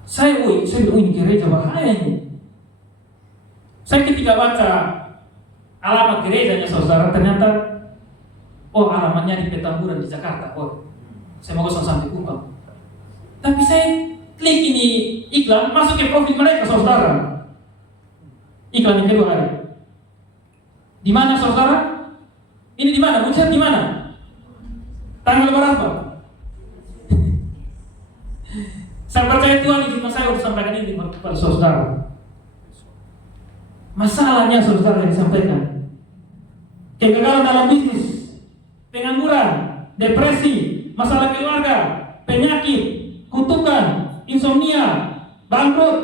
Saya ini gereja bahaya ini. Saya ketika baca alamat gerejanya saudara, ternyata alamatnya di Petamburan di Jakarta. Saya mau sampai Kupang. Tapi saya klik ini iklan, masuk ke profil mereka saudara. Iklan yang kedua hari. Di mana saudara? Ini di mana? Mujizat di mana? Tanggal berapa? Saya percaya Tuhan izinkan saya untuk sampaikan ini kepada saudara. Masalahnya saudara yang disampaikan, kegagalan dalam bisnis, pengangguran, depresi, masalah keluarga, penyakit, kutukan, insomnia, bangkrut,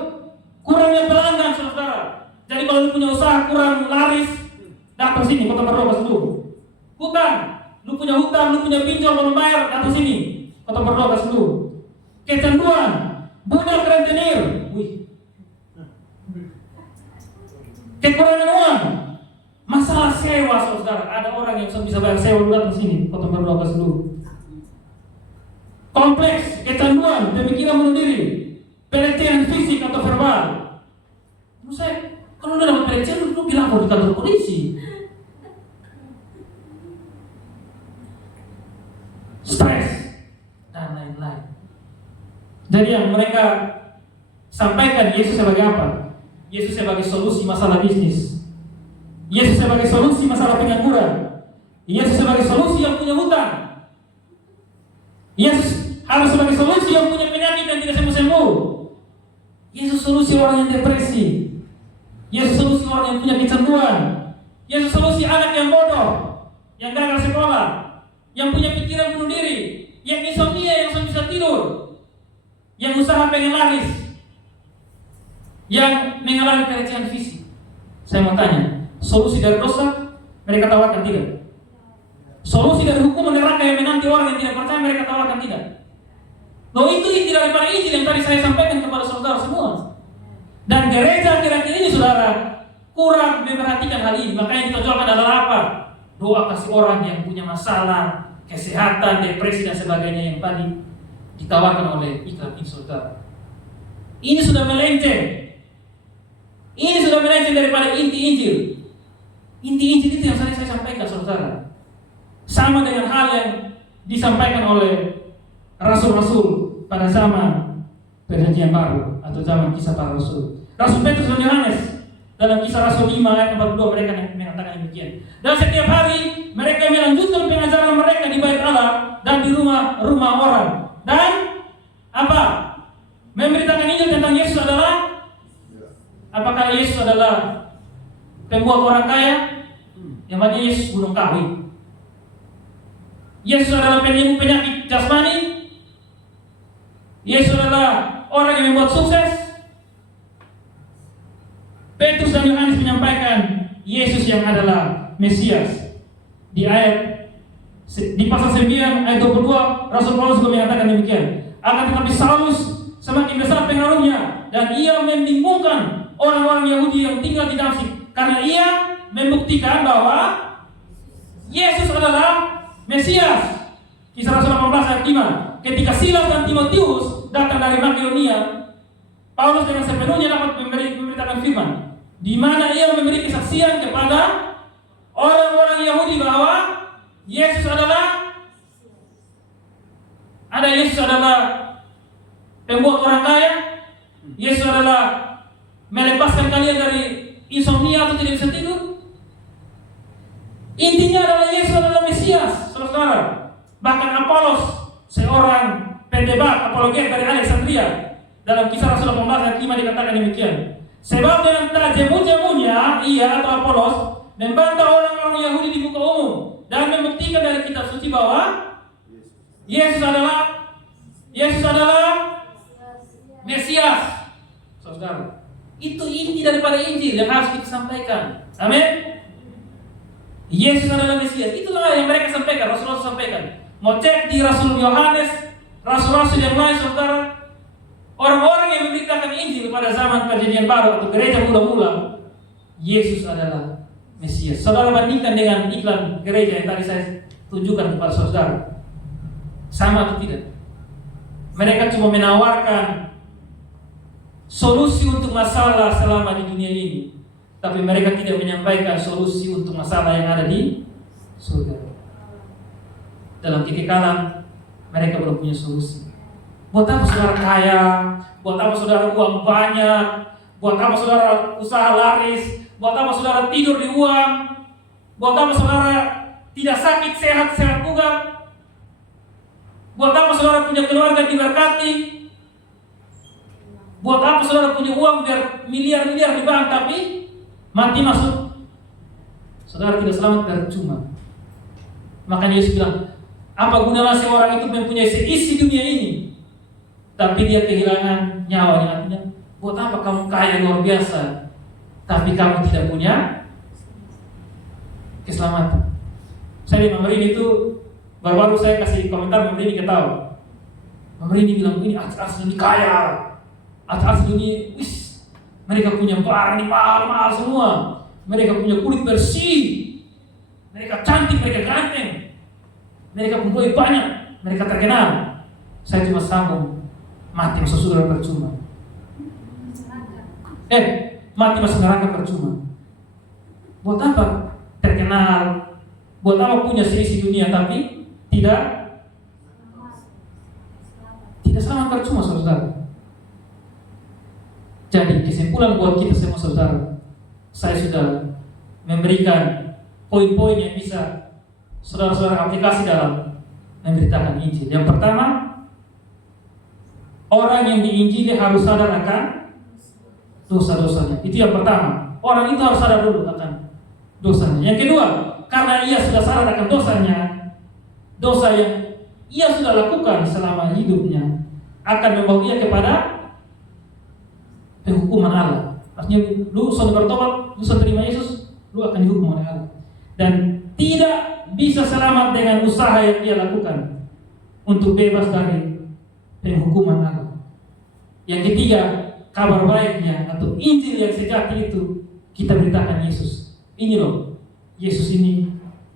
kurangnya pelanggan saudara. Jadi kalau lu punya usaha kurang laris, datang sini Kota Berdogas dulu. Hutang, lu punya hutang, lu punya pinjol belum bayar, datang sini Kota Berdogas dulu. Kecanduan, budak rentenir, kekurangan uang, masalah sewa saudara. Ada orang yang bisa bayar sewa dulu datang sini Kota Berdogas dulu. Kompleks, kecanduan, pemikiran bunuh diri, pelecehan fisik atau verbal. Menurut saya, kalau udah dapat pelecehan, lu bilang di kantor polisi. Stres dan lain-lain. Jadi yang mereka sampaikan Yesus sebagai apa? Yesus sebagai solusi masalah bisnis. Yesus sebagai solusi masalah pengangguran. Yesus sebagai solusi yang punya hutang. Yesus harus sebagai solusi yang punya penyakit yang tidak sembuh-sembuh. Yesus solusi orang yang depresi. Yesus solusi orang yang punya kecanduan. Yesus solusi anak yang bodoh, yang gagal sekolah, yang punya pikiran bunuh diri, yang insomnia, yang susah tidur, yang usaha pengen laris, yang mengalami pelecehan fisik. Saya mau tanya, solusi dari dosa mereka tawarkan tidak? Solusi dari hukuman neraka yang menanti orang yang tidak percaya mereka tawarkan tidak? Loh, itu inti daripada Injil yang tadi saya sampaikan kepada saudara semua. Dan gereja kira-kira ini saudara kurang memperhatikan hal ini. Makanya kita jualkan adalah apa? Doa kasih orang yang punya masalah kesehatan, depresi dan sebagainya yang tadi ditawarkan oleh iklan ini saudara. Ini sudah melenceng. Ini sudah melenceng daripada inti Injil. Inti Injil itu yang saya sampaikan saudara. Sama dengan hal yang disampaikan oleh rasul-rasul pada zaman Perjanjian Baru atau zaman kisah para rasul. Rasul Petrus dan Yohanes dalam kisah Rasul 5 ayat 42 mereka mengatakan demikian. Dan setiap hari mereka melanjutkan pengajaran mereka di bait Allah dan di rumah-rumah orang. Dan apa? Memberitakan Injil tentang Yesus adalah, apakah Yesus adalah pembuat orang kaya? Yang mana Yesus gunung kawi. Yesus adalah penyembuh penyakit jasmani. Yesus adalah orang yang membuat sukses. Petrus dan Yohanes menyampaikan Yesus yang adalah Mesias. Di pasal 9 ayat 22 Rasul Paulus juga mengatakan demikian. Akan tetapi Saulus semakin besar pengaruhnya dan ia membingungkan orang-orang Yahudi yang tinggal di Damsyik karena ia membuktikan bahwa Yesus adalah Mesias. Kisah Rasul 18 ayat 5. Ketika Silas dan Timotius datang dari Makedonia, Paulus dengan sepenuhnya dapat memberitakan firman, di mana ia memberi kesaksian kepada orang-orang Yahudi bahwa Yesus adalah pembuat orang kaya. Yesus adalah melepaskan kalian dari insomnia atau tidak bisa tidur. Intinya adalah Yesus adalah Mesias, saudara. Bahkan Apolos, seorang pendebat apologet dari Alexandria, dalam Kisah Rasul 18 ayat 5 dikatakan demikian. Sebab dengan tak jemu-jemunya ia atau Apolos membantah orang-orang Yahudi di muka umum dan membuktikan dari kitab suci bahwa Yesus adalah Mesias. Saudara, itu inti daripada Injil yang harus kita sampaikan. Amin. Yesus adalah Mesias. Itulah yang mereka sampaikan, Rasul-Rasul sampaikan. Mau cek di Rasul Yohanes, Rasul-Rasul yang lain, saudara. Orang-orang yang memberitakan Injil pada zaman Perjanjian Baru atau gereja mula-mula, Yesus adalah Mesias. Saudara bandingkan dengan iklan gereja yang tadi saya tunjukkan kepada saudara. Sama atau tidak? Mereka cuma menawarkan solusi untuk masalah selama di dunia ini, tapi mereka tidak menyampaikan solusi untuk masalah yang ada di surga. Dalam kekekalan mereka belum punya solusi. Buat apa saudara kaya? Buat apa saudara uang banyak? Buat apa saudara usaha laris? Buat apa saudara tidur di uang? Buat apa saudara tidak sakit, sehat juga? Buat apa saudara punya keluarga diberkati? Buat apa saudara punya uang biar miliar-miliar di bank tapi mati masuk? Saudara tidak selamat percuma. Makanya Yesus bilang, apa gunanya seorang itu mempunyai seisi dunia ini tapi dia kehilangan nyawanya? Artinya, buat apa kamu kaya luar biasa tapi kamu tidak punya keselamatan? Saya di Mamrin itu baru-baru saya kasih komentar, Mamrin ketawa. Mamrin bilang, ini artis ini kaya, artis ini, mereka punya barang ini mahal-mahal semua, mereka punya kulit bersih, mereka cantik, mereka ganteng, mereka punya banyak, mereka terkenal. Saya cuma sambung, mati masuk surga percuma. Mati masuk neraka percuma. Buat apa terkenal? Buat apa punya seisi dunia tapi tidak selamat percuma, saudara. Jadi kesimpulan buat kita semua, saudara, saya sudah memberikan poin-poin yang bisa saudara-saudara aplikasi dalam memberitakan Injil. Yang pertama, orang yang diinjili harus sadar akan dosa-dosanya. Itu yang pertama. Orang itu harus sadar dulu akan dosanya. Yang kedua, karena ia sudah sadar akan dosanya, dosa yang ia sudah lakukan selama hidupnya akan membawa ia kepada penghukuman Allah. Artinya, lu sudah bertobat, lu sudah terima Yesus, lu akan dihukum oleh Allah. Dan tidak bisa selamat dengan usaha yang dia lakukan untuk bebas dari penghukuman Allah. Yang ketiga, kabar baiknya atau Injil yang sejati itu kita beritakan Yesus. Ini loh, Yesus ini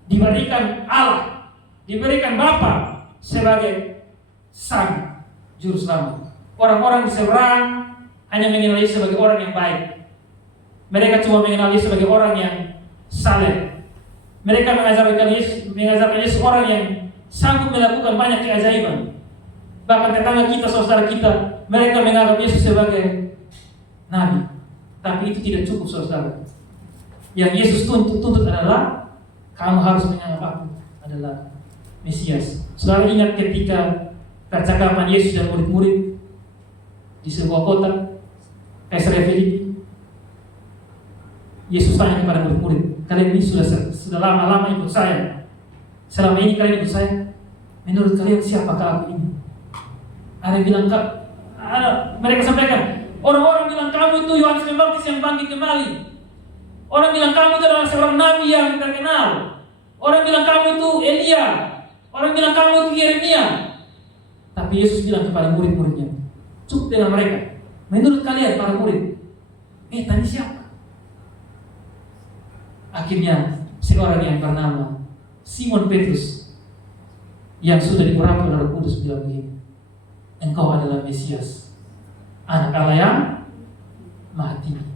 diberikan Allah, diberikan Bapa sebagai Sang Juru Selamat. Orang-orang di seberang hanya mengenal Yesus sebagai orang yang baik. Mereka cuma mengenal Yesus sebagai orang yang saleh. Mereka mengajarkan Yesus orang yang sanggup melakukan banyak keajaiban. Bahkan tetangga kita, saudara kita, mereka menganggap Yesus sebagai Nabi. Tapi itu tidak cukup, saudara. Yang Yesus tuntut adalah kamu harus menganggap aku adalah Mesias. Saudara ingat ketika percakapan Yesus dan murid-murid di sebuah kota, Kaisarea Filipi. Yesus tanya kepada murid-murid, kalian ini sudah lama-lama ikut saya. Selama ini kalian ikut saya. Menurut kalian siapakah aku ini? Ada yang bilang, mereka sampaikan, orang-orang bilang kamu itu Yohanes Pembaptis yang bangkit kembali. Orang bilang kamu itu adalah seorang nabi yang terkenal. Orang bilang kamu itu Elia. Orang bilang kamu itu Yeremia. Tapi Yesus bilang kepada murid-muridnya, cukup dengan mereka. Menurut kalian para murid, tadi siapa? Akhirnya seorang yang bernama Simon Petrus yang sudah diurapi oleh Roh Kudus bilang begini, engkau adalah Mesias, Anak Allah yang Maha Tinggi.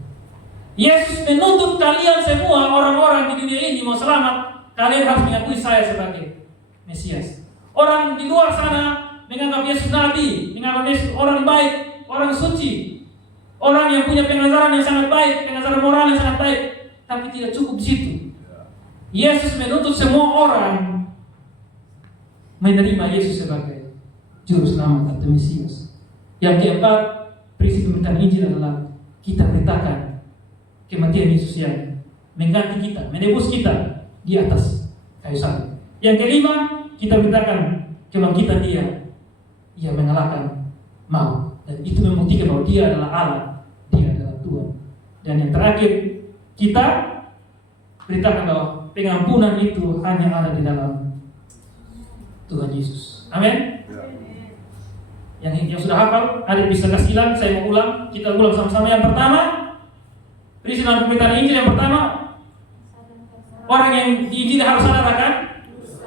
Yesus menuntut kalian semua orang-orang di dunia ini mau selamat, kalian harus mengakui saya sebagai Mesias. Orang di luar sana menganggap Yesus nabi, menganggap Yesus orang baik, orang suci, orang yang punya pengajaran yang sangat baik, pengajaran moral yang sangat baik. Tapi tidak cukup di situ. Yesus menuntut semua orang menerima Yesus sebagai juru selamat atau Mesias. Yang keempat, prinsip pemberitaan Injil adalah kita beritakan kematian Yesus yang mengganti kita, menebus kita di atas kayu salib. Yang kelima, kita beritakan kebangkitan Dia yang mengalahkan maut, dan itu membuktikan bahwa Dia adalah Allah, Dia adalah Tuhan. Dan yang terakhir, kita beritakan bahwa pengampunan itu hanya ada di dalam Tuhan Yesus. Amin. Yang sudah hafal, ada bisa kasih ulang, saya mau ulang, kita ulang sama-sama. Yang pertama, prinsip dalam pemberitaan Injil yang pertama, orang yang di Injil harus sadar akan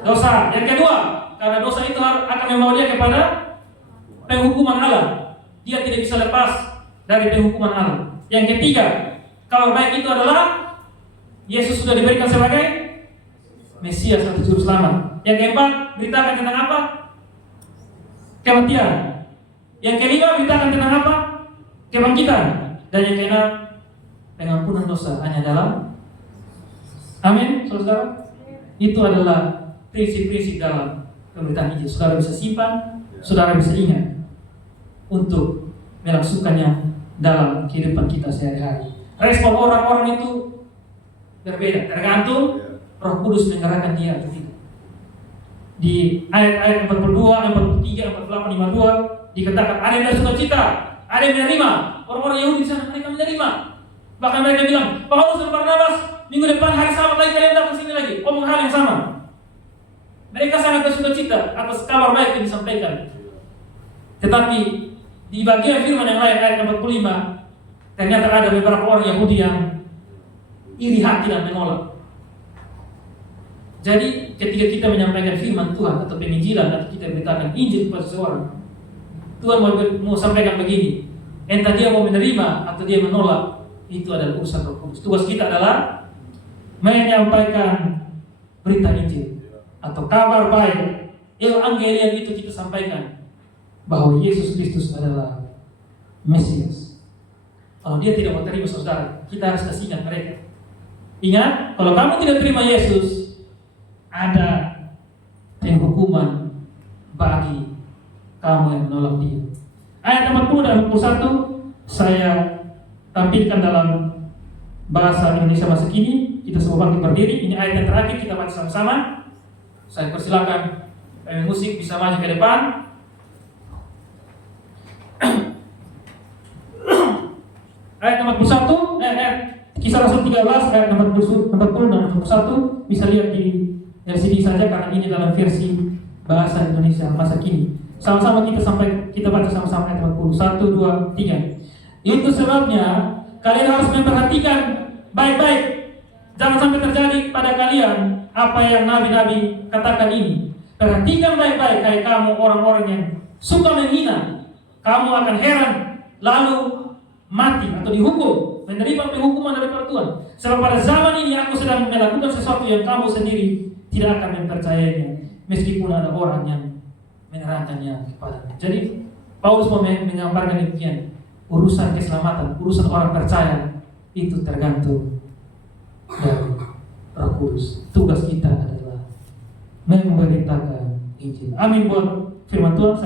dosa. Yang kedua, karena dosa itu akan membawa dia kepada penghukuman Allah. Dia tidak bisa lepas dari penghukuman Allah. Yang ketiga, kabar baik itu adalah Yesus sudah diberikan sebagai Mesias atau juru selamat. Yang keempat, beritakan tentang apa? Kematian. Yang kelima, beritakan tentang apa? Kebangkitan. Dan yang keenam, pengampunan dosa hanya dalam. Amin, saudara. Itu adalah prinsip-prinsip dalam pemberitaan Injil. Saudara bisa simpan, saudara bisa ingat untuk melangsungkannya dalam kehidupan kita sehari-hari. Respon orang-orang itu berbeda, tergantung Roh Kudus menggerakkan dia atau tidak. Di ayat-ayat 42, 43, 48, 52 dikatakan ada yang bersukacita, ada yang menerima. Orang-orang Yahudi di sana mereka menerima. Bahkan mereka bilang, Paulus dan Barnabas minggu depan hari Sabat lagi kalian datang sini lagi, omong hal yang sama. Mereka sangat bersukacita atas kabar baik yang disampaikan. Tetapi di bagian firman yang lain ayat 45, ternyata ada beberapa orang Yahudi yang iri hati dan menolak. Jadi ketika kita menyampaikan firman Tuhan atau penginjilan atau kita beritakan Injil kepada seseorang, Tuhan mau sampaikan begini, entah dia mau menerima atau dia menolak, itu adalah urusan Roh Kudus. Tugas kita adalah menyampaikan berita Injil atau kabar baik, evangelium itu kita sampaikan bahwa Yesus Kristus adalah Mesias. Kalau dia tidak mau terima saudara, kita harus kasih ingat mereka. Ingat, kalau kamu tidak terima Yesus, ada penghukuman bagi kamu yang menolak dia. Ayat 40 dan 41 saya tampilkan dalam bahasa Indonesia masa kini. Kita semua bangkit berdiri. Ini ayat yang terakhir, kita baca sama-sama. Saya persilakan musik bisa maju ke depan. Ayat 41, Kisah Rasul 13 ayat 40 dan 41 bisa lihat di LCD saja karena ini dalam versi bahasa Indonesia masa kini. Sama-sama kita baca sama-sama ayat 40. 1, 2, 3. Itu sebabnya kalian harus memperhatikan baik-baik, jangan sampai terjadi pada kalian apa yang nabi-nabi katakan ini. Perhatikan baik-baik, hai kamu orang-orang yang suka menghina. Kamu akan heran lalu mati atau dihukum, menerima penghukuman dari Tuhan. Sebab pada zaman ini aku sedang melakukan sesuatu yang kamu sendiri tidak akan mempercayainya, meskipun ada orang yang menerangkannya kepada. Jadi Paulus mau menggambarkan demikian, urusan keselamatan, urusan orang percaya itu tergantung dari Roh Kudus. Tugas kita adalah memberitakan Injil. Amin buat firman Tuhan.